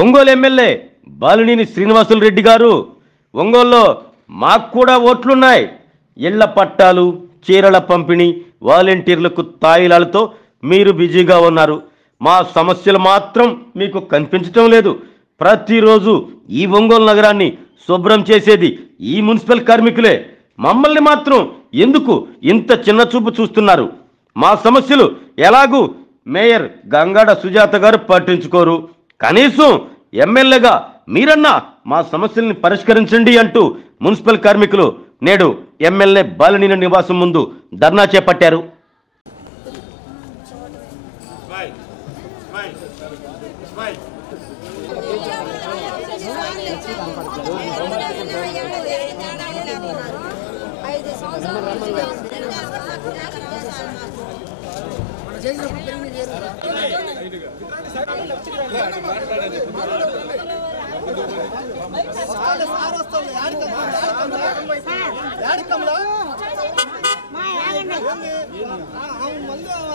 Ongole MLA Balineni Srinivasulu Reddy గారు, ఒంగోలులో మాకు కూడా ఓట్లున్నాయి, ఇళ్ల పట్టాలు, చీరల పంపిణీ, వాలంటీర్లకు తాయిలాలతో మీరు బిజీగా ఉన్నారు, మా సమస్యలు మాత్రం మీకు కనిపించటం లేదు, ప్రతిరోజు ఈ ఒంగోలు నగరాన్ని శుభ్రం చేసేది ఈ మున్సిపల్ కార్మికులే, మమ్మల్ని మాత్రం ఎందుకు ఇంత చిన్న చూపు చూస్తున్నారు, మా సమస్యలు ఎలాగూ మేయర్ గంగాడ సుజాత గారు పట్టించుకోరు, కనీసం ఎమ్మెల్యేగా మీరన్నా మా సమస్యల్ని పరిష్కరించండి అంటూ మున్సిపల్ కార్మికులు నేడు ఎమ్మెల్యే బాలినేని నివాసం ముందు ధర్నా చేపట్టారు.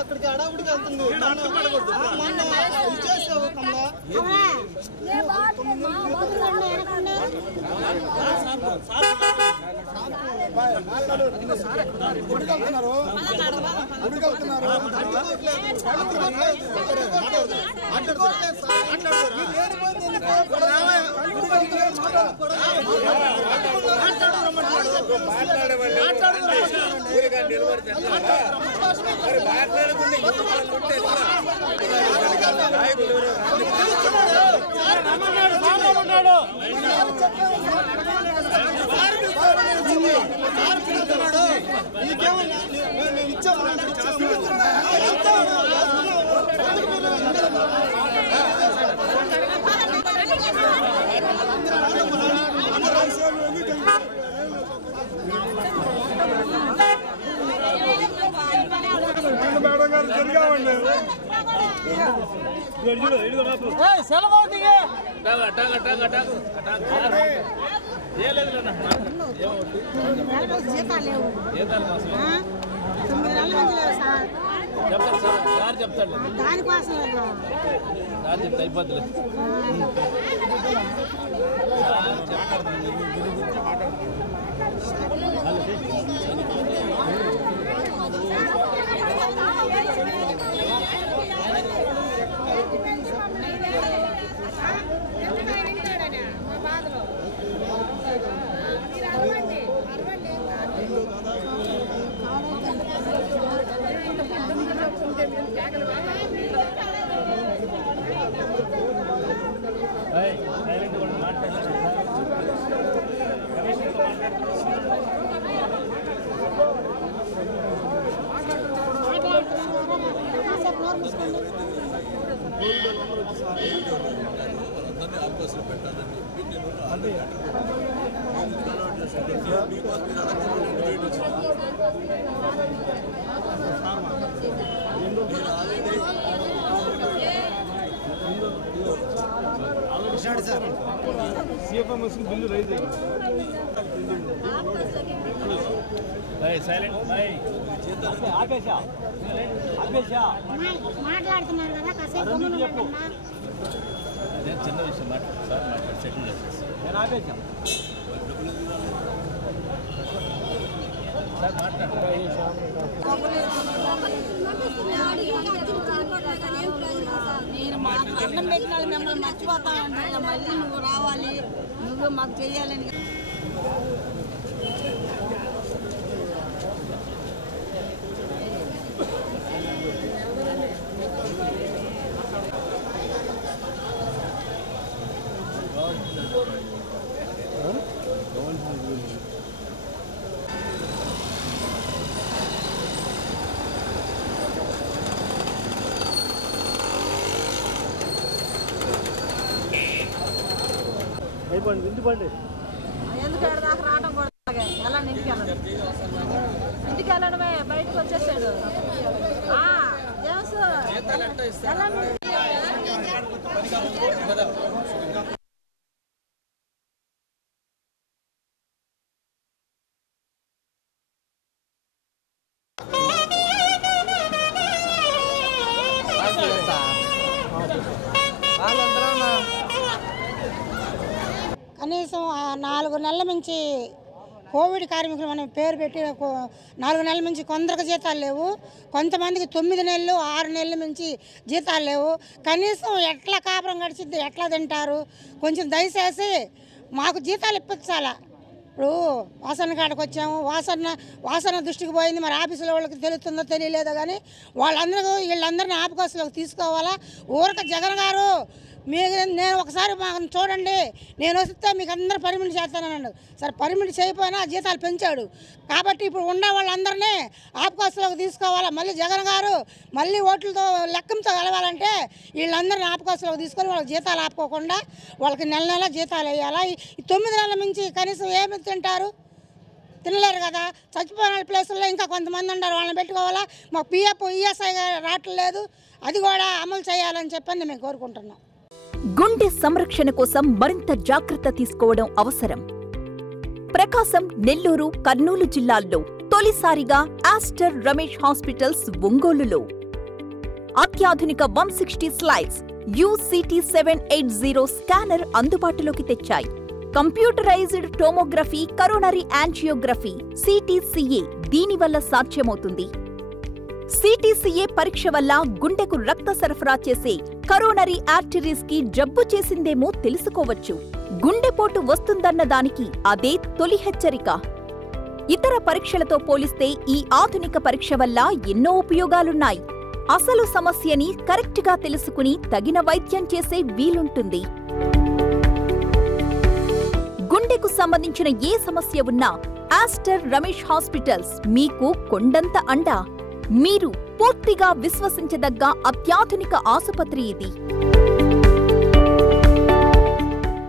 అక్కడికి అడావుడికి వెళ్తుంది బిల్లు రైజ్ మాట్లాడుతున్నారు కదా కాసేపు చిన్న విషయం మాట్లాడి సెటిల్ చేసేసి నేను ఆపేసా సార్ నేను మాకు అన్నం పెట్టిన వాళ్ళు మిమ్మల్ని మర్చిపోతా ఉంటాను, మళ్ళీ నువ్వు రావాలి, నువ్వు మాకు చెయ్యాలని. ఎందుకు దాకా రావడం కూడా ఎలా ఇంటికి వెళ్ళడమే, బయటకు వచ్చేసాడు. వాళ్ళందరూ కనీసం 4 నెలల నుంచి కోవిడ్ కార్మికులు మనం పేరు పెట్టి 4 నెలల నుంచి కొందరికి జీతాలు లేవు, కొంతమందికి 9 నెలలు 6 నెలల నుంచి జీతాలు లేవు. కనీసం ఎట్లా కాపురం గడిచిద్ది, ఎట్లా తింటారు? కొంచెం దయచేసి మాకు జీతాలు ఇప్పించాలా. ఇప్పుడు వాసన కాడకు వచ్చాము, వాసన దృష్టికి పోయింది, మరి ఆఫీసులో వాళ్ళకి తెలుస్తుందో తెలియలేదో కానీ వీళ్ళందరినీ ఆపుకోసలోకి తీసుకోవాలా. ఊరక జగన్ గారు నేను ఒకసారి మాకు చూడండి, నేను వస్తే మీకు అందరూ పర్మిట్ చేస్తానన్నాడు. సరే పర్మిట్ చేయకపోయినా జీతాలు పెంచాడు కాబట్టి ఇప్పుడు ఉన్న వాళ్ళందరినీ ఆపుకోసలోకి తీసుకోవాలా. మళ్ళీ జగన్ గారు మళ్ళీ ఓట్లతో లెక్కంతో గెలవాలంటే వీళ్ళందరినీ ఆపుకోసలోకి తీసుకొని వాళ్ళకి జీతాలు ఆపుకోకుండా వాళ్ళకి నెల జీతాలు వేయాలా. ఈ 9 నెలల నుంచి కనీసం ఏమి తింటారు? తినలేరు కదా. చచ్చిపోయిన ప్లేసుల్లో ఇంకా కొంతమంది ఉన్నారు, వాళ్ళని పెట్టుకోవాలా. మాకు పిఎఫ్ ఈఎస్ఐ రావట్లేదు, అది కూడా అమలు చేయాలని చెప్పని మేము కోరుకుంటున్నాం. గుండె సంరక్షణ కోసం మరింత జాగ్రత్త తీసుకోవడం అవసరం. ప్రకాశం, నెల్లూరు, కర్నూలు జిల్లాల్లో తొలిసారిగా ఆస్టర్ రమేష్ హాస్పిటల్స్ ఒంగోలులో అత్యాధునిక 160 స్లైడ్స్ UCT780 స్కానర్ అందుబాటులోకి తెచ్చాయి. Computerised tomography, coronary angiography, CTCA దీనివల్ల సాధ్యమవుతుంది. CTCA పరీక్ష వల్ల గుండెకు రక్త సరఫరా చేసే కరోనరీ ఆర్టరీస్ కి జబ్బు చేసిందేమో తెలుసుకోవచ్చు. గుండెపోటు వస్తుందన్న దానికి అదే తొలి హెచ్చరిక. ఇతర పరీక్షలతో పోలిస్తే ఈ ఆధునిక పరీక్ష వల్ల ఎన్నో ఉపయోగాలున్నాయి. అసలు సమస్యని కరెక్ట్గా తెలుసుకుని తగిన వైద్యం చేసే వీలుంటుంది. గుండెకు సంబంధించిన ఏ సమస్య ఉన్నా ఆస్టర్ రమేష్ హాస్పిటల్స్ మీకు కొండంత అండ. మీరు పూర్తిగా విశ్వసించదగ్గ అత్యాధునిక ఆసుపత్రి ఇది.